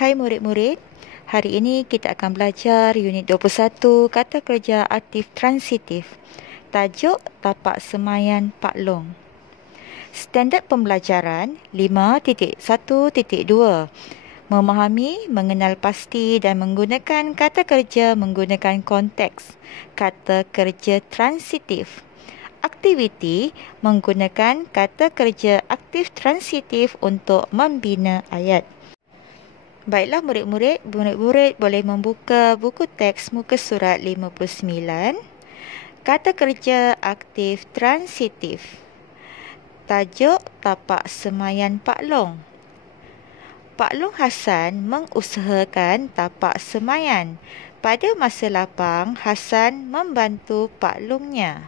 Hai murid-murid, hari ini kita akan belajar unit 21 kata kerja aktif transitif. Tajuk tapak semaian Pak Long. Standard pembelajaran 5.1.2. Memahami, mengenal pasti dan menggunakan kata kerja menggunakan konteks. Kata kerja transitif. Aktiviti menggunakan kata kerja aktif transitif untuk membina ayat. Baiklah murid-murid boleh membuka buku teks muka surat 59. Kata kerja aktif transitif. Tajuk tapak semaian Pak Long. Pak Long Hassan mengusahakan tapak semaian. Pada masa lapang, Hassan membantu Pak Longnya.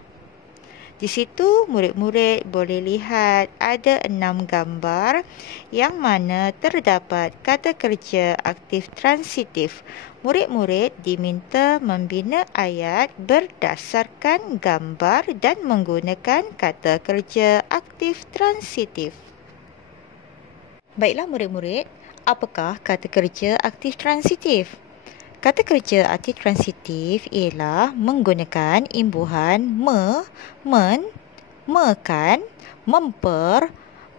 Di situ murid-murid boleh lihat ada 6 gambar yang mana terdapat kata kerja aktif transitif. Murid-murid diminta membina ayat berdasarkan gambar dan menggunakan kata kerja aktif transitif. Baiklah murid-murid, apakah kata kerja aktif transitif? Kata kerja aktif transitif ialah menggunakan imbuhan mekan,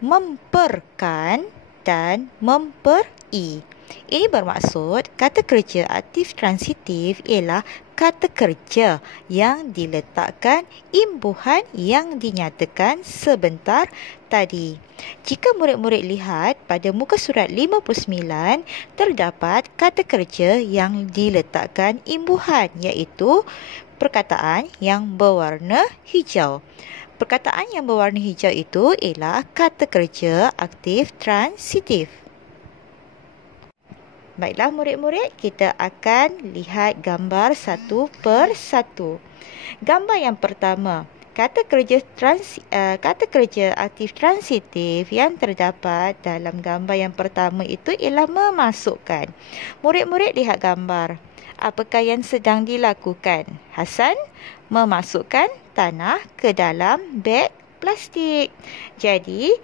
memperkan dan memperi. Ini bermaksud kata kerja aktif transitif ialah kata kerja yang diletakkan imbuhan yang dinyatakan sebentar tadi. Jika murid-murid lihat pada muka surat 59, terdapat kata kerja yang diletakkan imbuhan iaitu perkataan yang berwarna hijau. Perkataan yang berwarna hijau itu ialah kata kerja aktif transitif. Baiklah murid-murid, kita akan lihat gambar satu per satu. Gambar yang pertama, kata kerja aktif transitif yang terdapat dalam gambar yang pertama itu ialah memasukkan. Murid-murid lihat gambar. Apakah yang sedang dilakukan? Hassan memasukkan tanah ke dalam beg plastik. Jadi,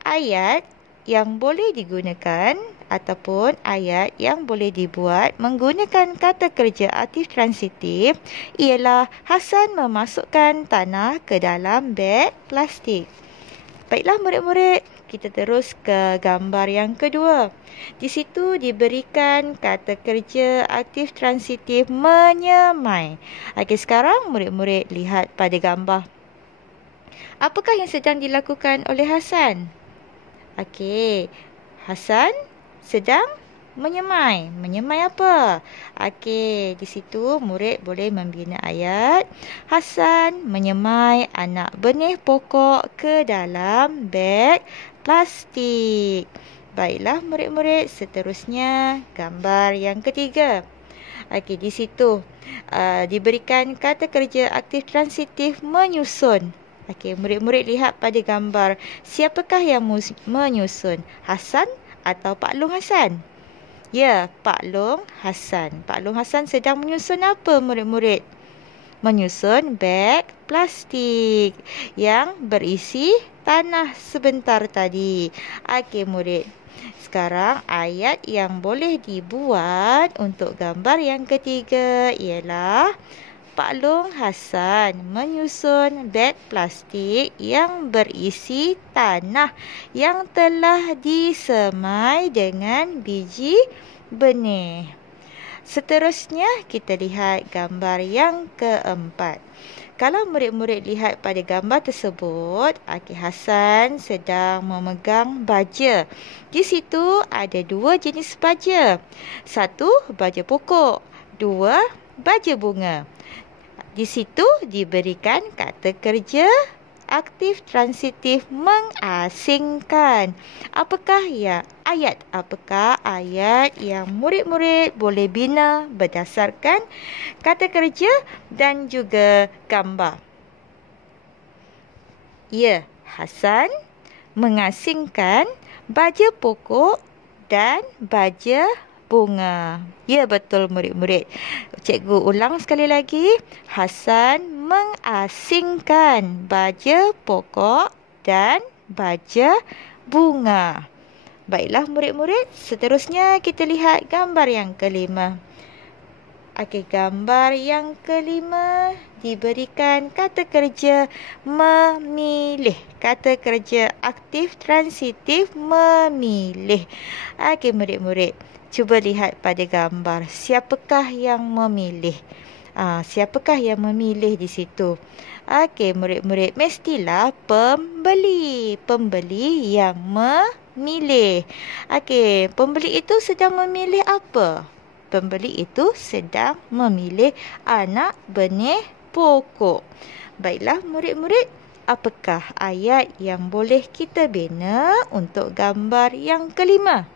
ayat yang boleh digunakan ataupun ayat yang boleh dibuat menggunakan kata kerja aktif transitif ialah Hassan memasukkan tanah ke dalam beg plastik. Baiklah murid-murid, kita terus ke gambar yang kedua. Di situ diberikan kata kerja aktif transitif menyemai. Okey, sekarang murid-murid lihat pada gambar. Apakah yang sedang dilakukan oleh Hassan? Okey, Hassan sedang menyemai. Menyemai apa? Okey, di situ murid boleh membina ayat. Hassan menyemai anak benih pokok ke dalam beg plastik. Baiklah murid-murid, seterusnya gambar yang ketiga. Okey, di situ diberikan kata kerja aktif transitif menyusun. Okey, murid-murid lihat pada gambar. Siapakah yang menyusun? Hassan atau Pak Long Hassan? Ya, Pak Long Hassan. Pak Long Hassan sedang menyusun apa murid-murid? Menyusun beg plastik yang berisi tanah sebentar tadi. Okey murid. Sekarang ayat yang boleh dibuat untuk gambar yang ketiga ialah Pak Long Hassan menyusun beg plastik yang berisi tanah yang telah disemai dengan biji benih. Seterusnya kita lihat gambar yang keempat. Kalau murid-murid lihat pada gambar tersebut, Hassan sedang memegang baja. Di situ ada 2 jenis baja. 1 baja pokok, 2 baja bunga. Di situ diberikan kata kerja aktif transitif mengasingkan. Apakah ayat yang murid-murid boleh bina berdasarkan kata kerja dan juga gambar? Ya, Hassan mengasingkan baja pokok dan baja bunga. Ya, betul murid-murid. Cikgu ulang sekali lagi. Hassan mengasingkan baja pokok dan baja bunga. Baiklah murid-murid, seterusnya kita lihat gambar yang kelima. Okey, gambar yang kelima diberikan kata kerja memilih. Kata kerja aktif transitif memilih. Okey murid-murid, cuba lihat pada gambar. Siapakah yang memilih? Siapakah yang memilih di situ? Okey murid-murid, mestilah pembeli. Pembeli yang memilih. Okey, pembeli itu sedang memilih apa? Pembeli itu sedang memilih anak benih pokok. Baiklah murid-murid, apakah ayat yang boleh kita bina untuk gambar yang kelima?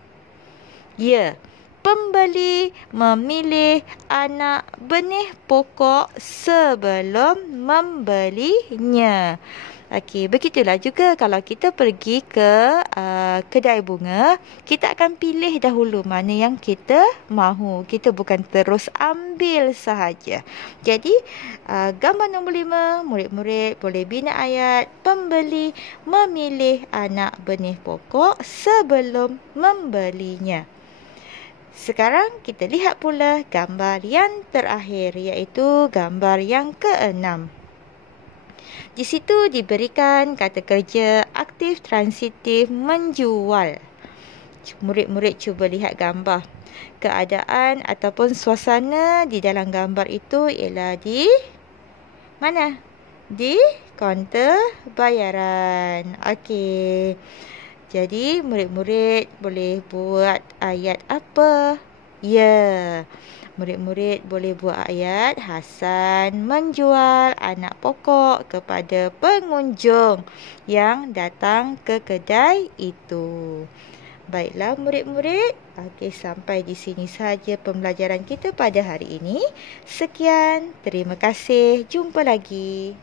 Ya, pembeli memilih anak benih pokok sebelum membelinya. Okey, begitulah juga kalau kita pergi ke kedai bunga, kita akan pilih dahulu mana yang kita mahu. Kita bukan terus ambil sahaja. Jadi, gambar nombor 5, murid-murid boleh bina ayat pembeli memilih anak benih pokok sebelum membelinya. Sekarang kita lihat pula gambar yang terakhir, iaitu gambar yang ke-6. Di situ diberikan kata kerja aktif transitif menjual. Murid-murid cuba lihat gambar. Keadaan ataupun suasana di dalam gambar itu ialah di mana? Di kaunter bayaran. Okey. Jadi murid-murid boleh buat ayat apa? Ya. Murid-murid boleh buat ayat Hasan menjual anak pokok kepada pengunjung yang datang ke kedai itu. Baiklah murid-murid, okey, sampai di sini sahaja pembelajaran kita pada hari ini. Sekian, terima kasih, jumpa lagi.